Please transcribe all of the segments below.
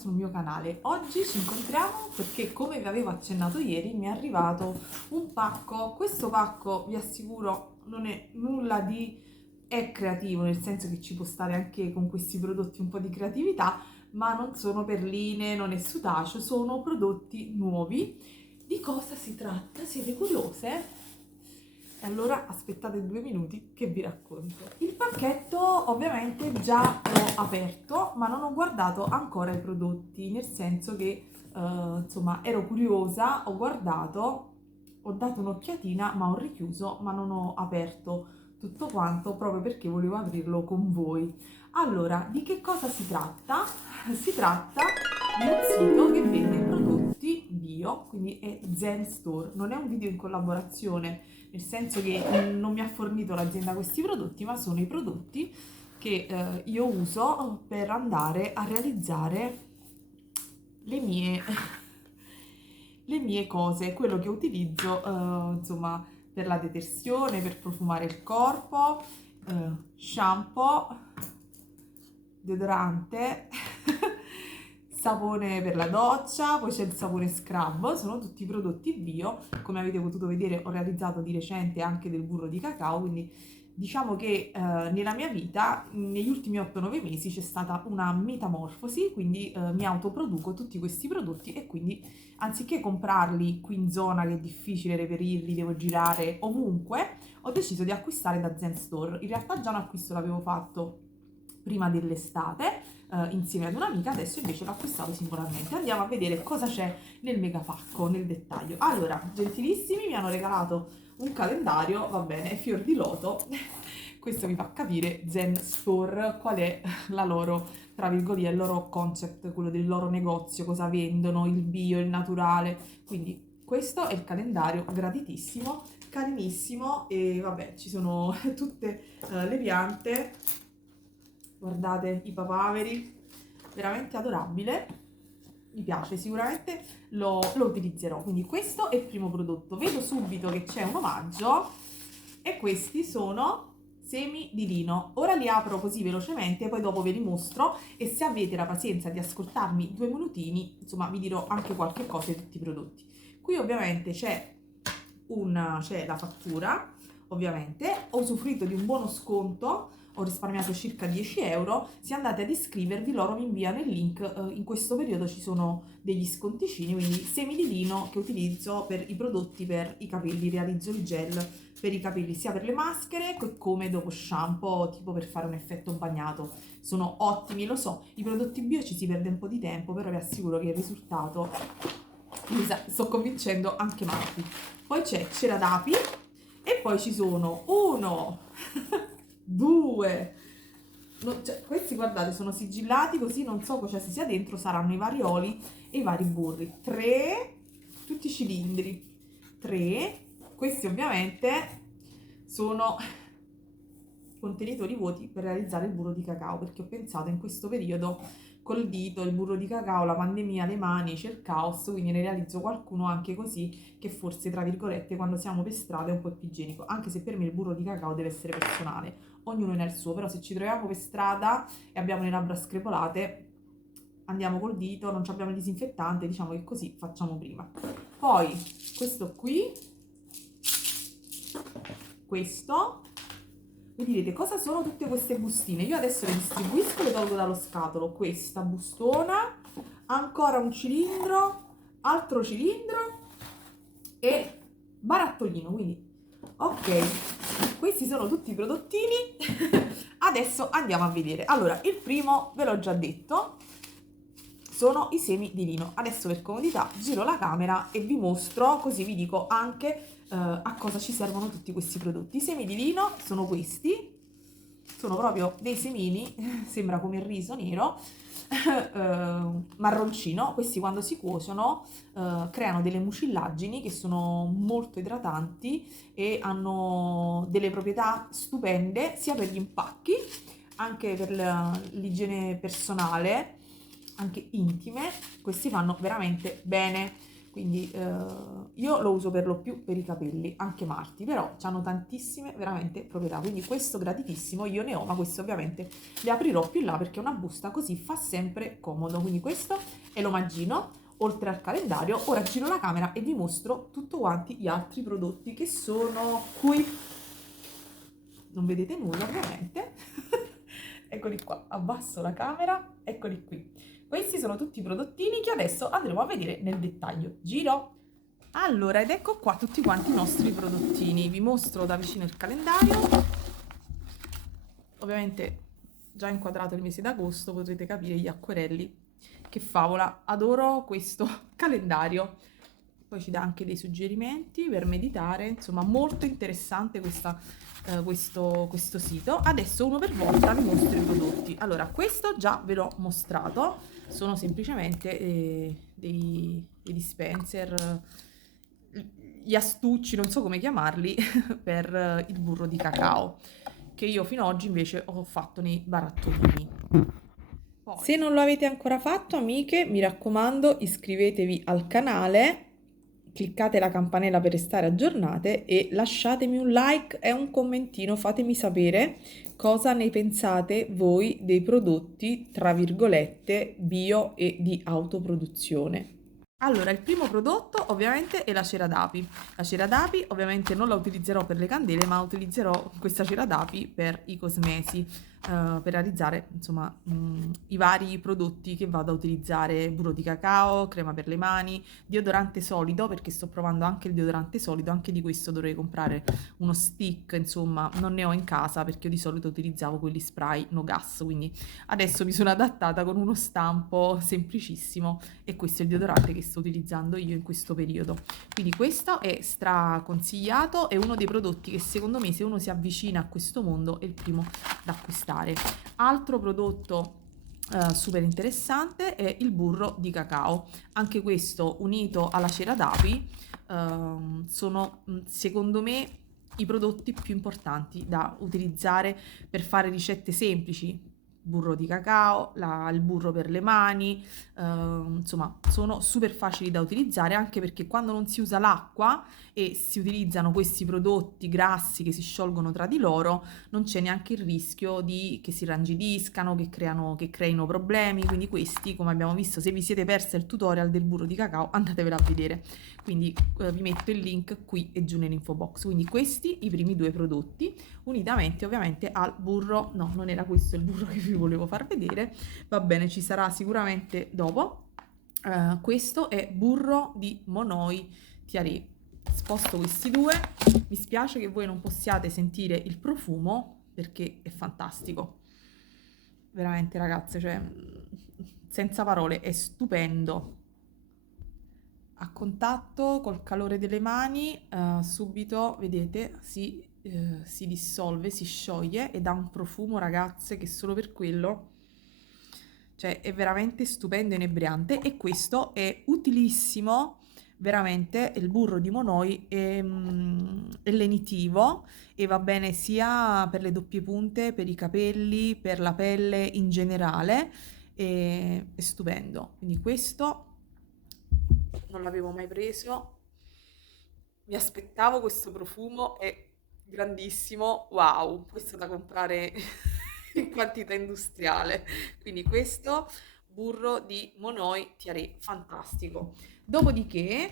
sul mio canale. Oggi ci incontriamo perché, come vi avevo accennato ieri, mi è arrivato un pacco. Questo pacco, vi assicuro, non è nulla di... è creativo, nel senso che ci può stare anche con questi prodotti un po' di creatività, ma non sono perline, non è sutaceo, sono prodotti nuovi. Di cosa si tratta? Siete curiose? E allora aspettate 2 minuti che vi racconto. Il pacchetto ovviamente già l'ho aperto, ma non ho guardato ancora i prodotti, nel senso che insomma ero curiosa, ho guardato, ho dato un'occhiatina, ma ho richiuso, ma non ho aperto tutto quanto proprio perché volevo aprirlo con voi. Allora, di che cosa si tratta? Si tratta di un sito che vende prodotti bio, quindi è Zen Store. Non è un video in collaborazione, nel senso che non mi ha fornito l'azienda questi prodotti, ma sono i prodotti che io uso per andare a realizzare le mie, le mie cose, quello che utilizzo insomma per la detersione, per profumare il corpo, shampoo, deodorante, sapone per la doccia, poi c'è il sapone scrub, sono tutti prodotti bio. Come avete potuto vedere, ho realizzato di recente anche del burro di cacao, quindi diciamo che nella mia vita negli ultimi 8-9 mesi c'è stata una metamorfosi, quindi mi autoproduco tutti questi prodotti e quindi anziché comprarli qui in zona che è difficile reperirli, devo girare ovunque, ho deciso di acquistare da Zen Store. In realtà già un acquisto l'avevo fatto prima dell'estate insieme ad un'amica, adesso invece l'ho acquistato singolarmente. Andiamo a vedere cosa c'è nel mega pacco, nel dettaglio. Allora, gentilissimi, mi hanno regalato un calendario, va bene, fior di loto. Questo vi fa capire Zen Store qual è la loro, tra virgolette, il loro concept, quello del loro negozio, cosa vendono, il bio, il naturale. Quindi questo è il calendario graditissimo, carinissimo, e vabbè, ci sono tutte le piante. Guardate i papaveri, veramente adorabile, mi piace, sicuramente lo utilizzerò. Quindi questo è il primo prodotto. Vedo subito che c'è un omaggio e questi sono semi di lino. Ora li apro così velocemente, poi dopo ve li mostro, e se avete la pazienza di ascoltarmi 2 minutini, insomma vi dirò anche qualche cosa di tutti i prodotti. Qui ovviamente c'è la fattura, ovviamente, ho usufruito di un buono sconto, ho risparmiato circa 10 euro. Se andate ad iscrivervi, loro vi inviano il link. In questo periodo ci sono degli sconticini, quindi semi di lino che utilizzo per i prodotti per i capelli, realizzo il gel per i capelli sia per le maschere come dopo shampoo, tipo per fare un effetto bagnato. Sono ottimi, lo so, i prodotti bio ci si perde un po' di tempo, però vi assicuro che il risultato mi sto convincendo anche Marti. Poi c'è cera d'api e poi ci sono 1 2 questi, guardate, sono sigillati così non so cosa ci sia dentro, saranno i vari oli e i vari burri. 3, tutti i cilindri, 3. Questi ovviamente sono contenitori vuoti per realizzare il burro di cacao, perché ho pensato in questo periodo col dito, il burro di cacao, la pandemia, le mani, c'è il caos, quindi ne realizzo qualcuno anche così, che forse, tra virgolette, quando siamo per strada è un po' più igienico, anche se per me il burro di cacao deve essere personale, ognuno ne ha il suo, però se ci troviamo per strada e abbiamo le labbra screpolate, andiamo col dito, non abbiamo il disinfettante, diciamo che così facciamo prima. Poi questo qui, questo. Mi direte cosa sono tutte queste bustine? Io adesso le distribuisco, le tolgo dallo scatolo. Questa bustona, ancora un cilindro, altro cilindro e barattolino. Quindi, ok, questi sono tutti i prodottini. Adesso andiamo a vedere. Allora, il primo ve l'ho già detto, sono i semi di lino. Adesso per comodità giro la camera e vi mostro, così vi dico anche a cosa ci servono tutti questi prodotti. I semi di lino sono questi, sono proprio dei semini, sembra come il riso nero, marroncino. Questi quando si cuociono creano delle mucillaggini che sono molto idratanti e hanno delle proprietà stupende sia per gli impacchi, anche per l'igiene personale, anche intime. Questi fanno veramente bene. quindi io lo uso per lo più per i capelli, anche marti, però hanno tantissime veramente proprietà, quindi questo gratitissimo io ne ho, ma questo ovviamente li aprirò più in là perché una busta così fa sempre comodo. Quindi questo è l'omaggino, oltre al calendario. Ora giro la camera e vi mostro tutto quanti gli altri prodotti che sono qui. Non vedete nulla ovviamente. Eccoli qua, abbasso la camera, eccoli qui. Questi sono tutti i prodottini che adesso andremo a vedere nel dettaglio. Giro! Allora, ed ecco qua tutti quanti i nostri prodottini. Vi mostro da vicino il calendario. Ovviamente già inquadrato il mese d'agosto, potrete capire gli acquerelli. Che favola, adoro questo calendario. Poi ci dà anche dei suggerimenti per meditare, insomma molto interessante questo sito. Adesso uno per volta vi mostro i prodotti. Allora, questo già ve l'ho mostrato, sono semplicemente dei dispenser, gli astucci, non so come chiamarli, per il burro di cacao, che io fino ad oggi invece ho fatto nei barattolini. Poi, se non lo avete ancora fatto, amiche, mi raccomando, iscrivetevi al canale, cliccate la campanella per restare aggiornate e lasciatemi un like e un commentino, fatemi sapere cosa ne pensate voi dei prodotti, tra virgolette, bio e di autoproduzione. Allora, il primo prodotto ovviamente è la cera d'api. La cera d'api ovviamente non la utilizzerò per le candele, ma utilizzerò questa cera d'api per i cosmesi, per realizzare insomma i vari prodotti che vado a utilizzare: burro di cacao, crema per le mani, deodorante solido, perché sto provando anche il deodorante solido. Anche di questo dovrei comprare uno stick, insomma non ne ho in casa perché io di solito utilizzavo quelli spray no gas, quindi adesso mi sono adattata con uno stampo semplicissimo e questo è il deodorante che sto utilizzando io in questo periodo. Quindi questo è straconsigliato, è uno dei prodotti che secondo me, se uno si avvicina a questo mondo, è il primo da acquistare. Altro prodotto super interessante è il burro di cacao. Anche questo unito alla cera d'api sono secondo me i prodotti più importanti da utilizzare per fare ricette semplici. Burro di cacao, il burro per le mani, insomma sono super facili da utilizzare, anche perché quando non si usa l'acqua e si utilizzano questi prodotti grassi che si sciolgono tra di loro, non c'è neanche il rischio che si irrigidiscano, che creino problemi. Quindi questi, come abbiamo visto, se vi siete persi il tutorial del burro di cacao, andatevelo a vedere, quindi vi metto il link qui e giù nell'info box. Quindi questi i primi due prodotti, unitamente ovviamente al burro, no, non era questo il burro che vi volevo far vedere, va bene, ci sarà sicuramente dopo. Questo è burro di Monoi Tiare. Sposto questi due, mi spiace che voi non possiate sentire il profumo perché è fantastico, veramente ragazze, cioè senza parole, è stupendo. A contatto col calore delle mani subito, vedete, si dissolve, si scioglie e dà un profumo, ragazze, che solo per quello, cioè è veramente stupendo e inebriante. E questo è utilissimo, veramente. Il burro di Monoi è lenitivo e va bene sia per le doppie punte, per i capelli, per la pelle in generale, è stupendo. Quindi questo non l'avevo mai preso, mi aspettavo questo profumo, è grandissimo, wow, questo è da comprare in quantità industriale. Quindi questo burro di Monoi Tiare, fantastico. Dopodiché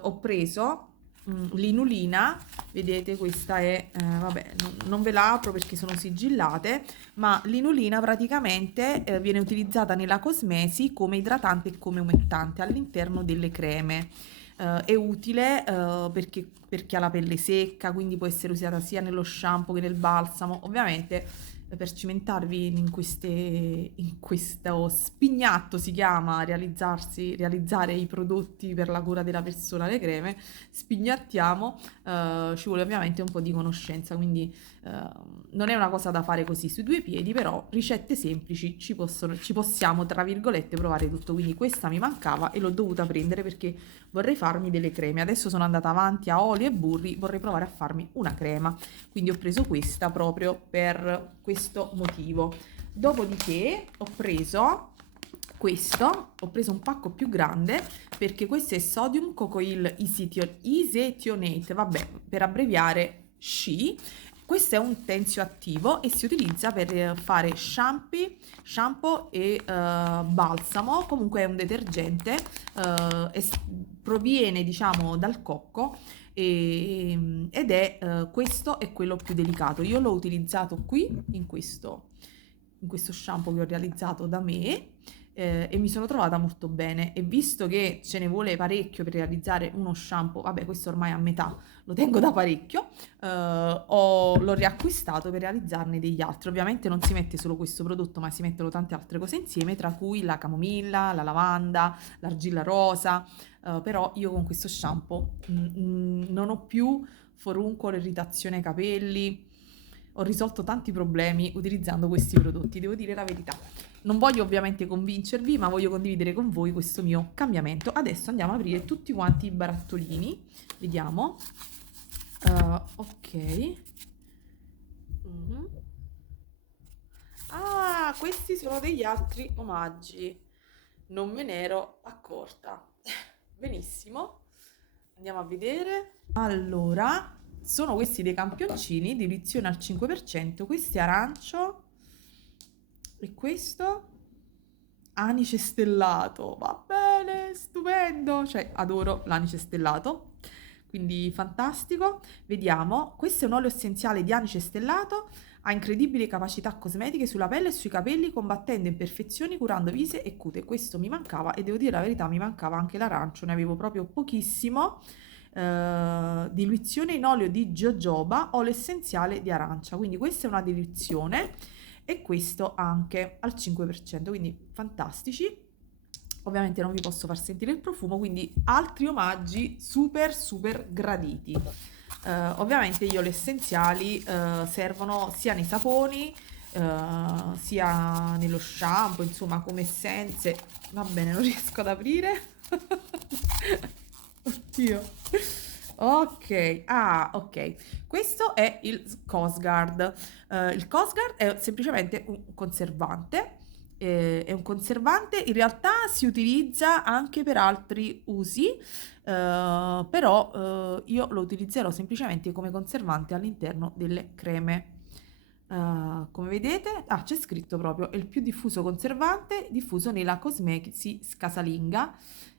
ho preso l'inulina, vedete, questa è, vabbè, non ve la apro perché sono sigillate, ma l'inulina praticamente viene utilizzata nella cosmesi come idratante e come umectante all'interno delle creme. È utile perché per chi ha la pelle secca, quindi può essere usata sia nello shampoo che nel balsamo, ovviamente. Per cimentarvi in questo spignatto, si chiama realizzare i prodotti per la cura della persona, le creme, spignattiamo, ci vuole ovviamente un po' di conoscenza, quindi non è una cosa da fare così sui due piedi, però ricette semplici ci possiamo, tra virgolette, provare tutto. Quindi questa mi mancava e l'ho dovuta prendere perché vorrei farmi delle creme. Adesso sono andata avanti a oli e burri, vorrei provare a farmi una crema, quindi ho preso questa proprio per questo motivo. Dopodiché ho preso Questo ho preso un pacco più grande perché questo è Sodium Cocoil Isetionate, vabbè, per abbreviare SCI. Questo è un tensioattivo e si utilizza per fare shampoo e balsamo. Comunque è un detergente, proviene diciamo dal cocco ed è questo è quello più delicato. Io l'ho utilizzato qui in questo shampoo che ho realizzato da me, e mi sono trovata molto bene, e visto che ce ne vuole parecchio per realizzare uno shampoo, vabbè, questo ormai a metà lo tengo da parecchio, l'ho riacquistato per realizzarne degli altri. Ovviamente non si mette solo questo prodotto, ma si mettono tante altre cose insieme, tra cui la camomilla, la lavanda, l'argilla rosa, però io con questo shampoo non ho più foruncolo, irritazione ai capelli, ho risolto tanti problemi utilizzando questi prodotti, devo dire la verità. Non voglio ovviamente convincervi, ma voglio condividere con voi questo mio cambiamento. Adesso andiamo ad aprire tutti quanti i barattolini. Vediamo. Ok. Ah, questi sono degli altri omaggi. Non me ne ero accorta. Benissimo. Andiamo a vedere. Allora, sono questi dei campioncini di edizione al 5%. Questo è arancio. E questo anice stellato, va bene, stupendo, cioè adoro l'anice stellato, quindi fantastico. Vediamo, questo è un olio essenziale di anice stellato, ha incredibili capacità cosmetiche sulla pelle e sui capelli, combattendo imperfezioni, curando vise e cute. Questo mi mancava, e devo dire la verità, mi mancava anche l'arancio, ne avevo proprio pochissimo. Diluizione in olio di jojoba, olio essenziale di arancia, quindi questa è una diluizione, e questo anche al 5%, quindi fantastici. Ovviamente non vi posso far sentire il profumo, quindi altri omaggi super super graditi. Ovviamente io le essenziali servono sia nei saponi, sia nello shampoo, insomma come essenze. Va bene, non riesco ad aprire. Oddio. Ok, ok. Questo è il Coast Guard. Il Coast Guard è semplicemente un conservante. È un conservante, in realtà si utilizza anche per altri usi, però io lo utilizzerò semplicemente come conservante all'interno delle creme. Come vedete, c'è scritto proprio: è il più diffuso conservante diffuso nella cosmesi casalinga,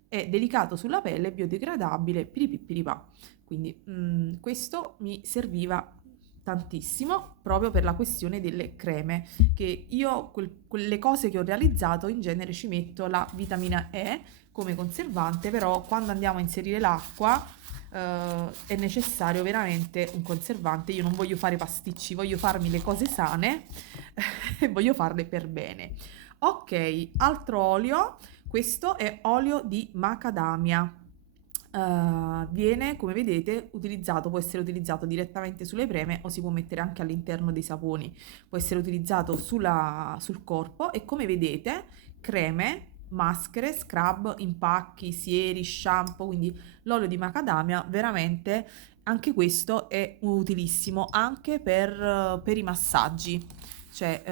è delicato sulla pelle, biodegradabile, piripipiripà. Quindi questo mi serviva tantissimo proprio per la questione delle creme, che io quelle cose che ho realizzato in genere ci metto la vitamina E come conservante, però quando andiamo a inserire l'acqua è necessario veramente un conservante. Io non voglio fare pasticci, voglio farmi le cose sane e voglio farle per bene. Ok, altro olio, questo è olio di macadamia. Viene, come vedete, utilizzato, può essere utilizzato direttamente sulle preme o si può mettere anche all'interno dei saponi, può essere utilizzato sul corpo, e come vedete creme, maschere, scrub, impacchi, sieri, shampoo, quindi l'olio di macadamia veramente anche questo è utilissimo anche per i massaggi. Cioè,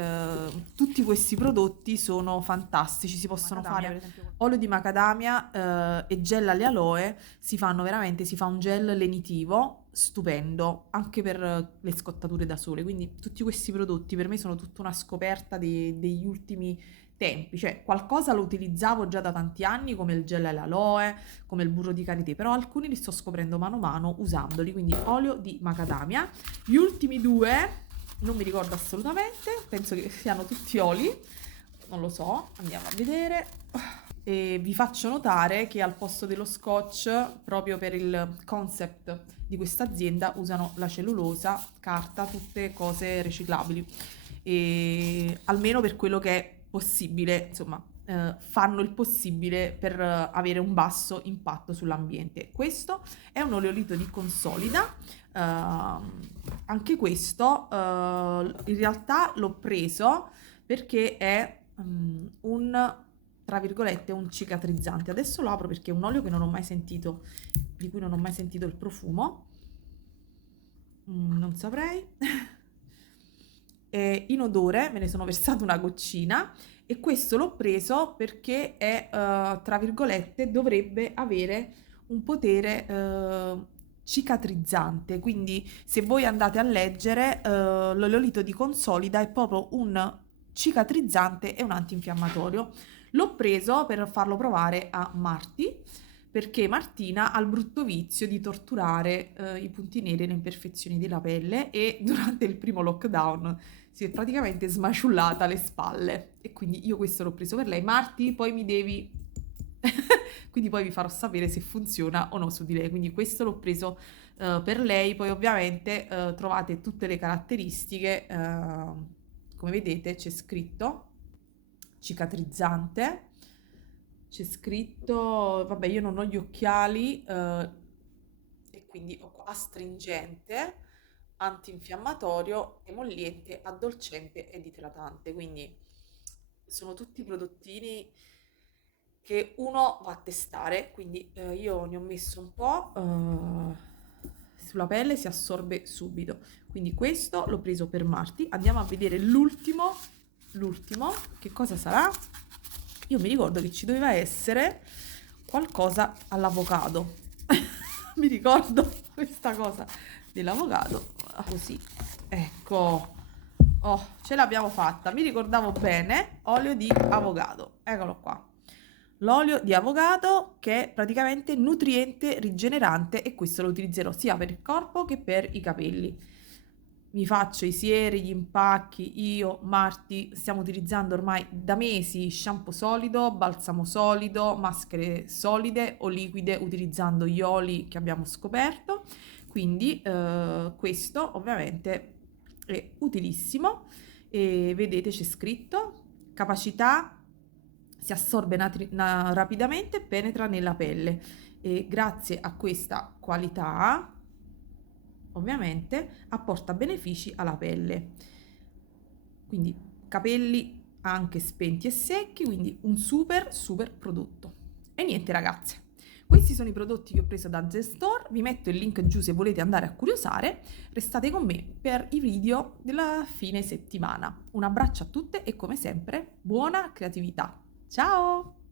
tutti questi prodotti sono fantastici, si possono fare olio di macadamia e gel alle aloe, si fanno veramente, si fa un gel lenitivo stupendo anche per le scottature da sole. Quindi tutti questi prodotti per me sono tutta una scoperta degli ultimi tempi, cioè qualcosa lo utilizzavo già da tanti anni come il gel alle aloe, come il burro di karité, però alcuni li sto scoprendo mano a mano usandoli. Quindi olio di macadamia. Gli ultimi due non mi ricordo assolutamente, penso che siano tutti oli, non lo so, andiamo a vedere. E vi faccio notare che al posto dello scotch, proprio per il concept di questa azienda, usano la cellulosa, carta, tutte cose riciclabili, e almeno per quello che è possibile, insomma, fanno il possibile per avere un basso impatto sull'ambiente. Questo è un oleolito di Consolida. Anche questo in realtà l'ho preso perché è tra virgolette un cicatrizzante. Adesso lo apro perché è un olio che non ho mai sentito, di cui non ho mai sentito il profumo. Non saprei. In odore me ne sono versata una goccina, e questo l'ho preso perché è, tra virgolette, dovrebbe avere un potere cicatrizzante, quindi se voi andate a leggere, l'oleolito di Consolida è proprio un cicatrizzante e un antinfiammatorio. L'ho preso per farlo provare a Marti, perché Martina ha il brutto vizio di torturare i punti neri e le imperfezioni della pelle e durante il primo lockdown si è praticamente smaciullata le spalle e quindi io questo l'ho preso per lei. Marti, poi mi devi... quindi poi vi farò sapere se funziona o no su di lei. Quindi questo l'ho preso per lei, poi ovviamente trovate tutte le caratteristiche, come vedete c'è scritto cicatrizzante, c'è scritto, vabbè io non ho gli occhiali e quindi ho qua astringente, antinfiammatorio, emolliente, addolcente ed idratante, quindi sono tutti prodottini che uno va a testare, quindi io ne ho messo un po' sulla pelle, si assorbe subito, quindi questo l'ho preso per Marti. Andiamo a vedere l'ultimo, che cosa sarà? Io mi ricordo che ci doveva essere qualcosa all'avocado. Mi ricordo questa cosa dell'avocado. Così, ecco. Oh, ce l'abbiamo fatta. Mi ricordavo bene. Olio di avocado. Eccolo qua. L'olio di avocado che è praticamente nutriente rigenerante e questo lo utilizzerò sia per il corpo che per i capelli. Mi faccio i sieri, gli impacchi, io, Marti, stiamo utilizzando ormai da mesi shampoo solido, balsamo solido, maschere solide o liquide utilizzando gli oli che abbiamo scoperto, quindi questo ovviamente è utilissimo e vedete c'è scritto capacità, si assorbe rapidamente e penetra nella pelle e grazie a questa qualità ovviamente apporta benefici alla pelle, quindi capelli anche spenti e secchi, quindi un super prodotto. E niente ragazze, questi sono i prodotti che ho preso da Zestore, vi metto il link giù se volete andare a curiosare, restate con me per i video della fine settimana. Un abbraccio a tutte e come sempre buona creatività, ciao!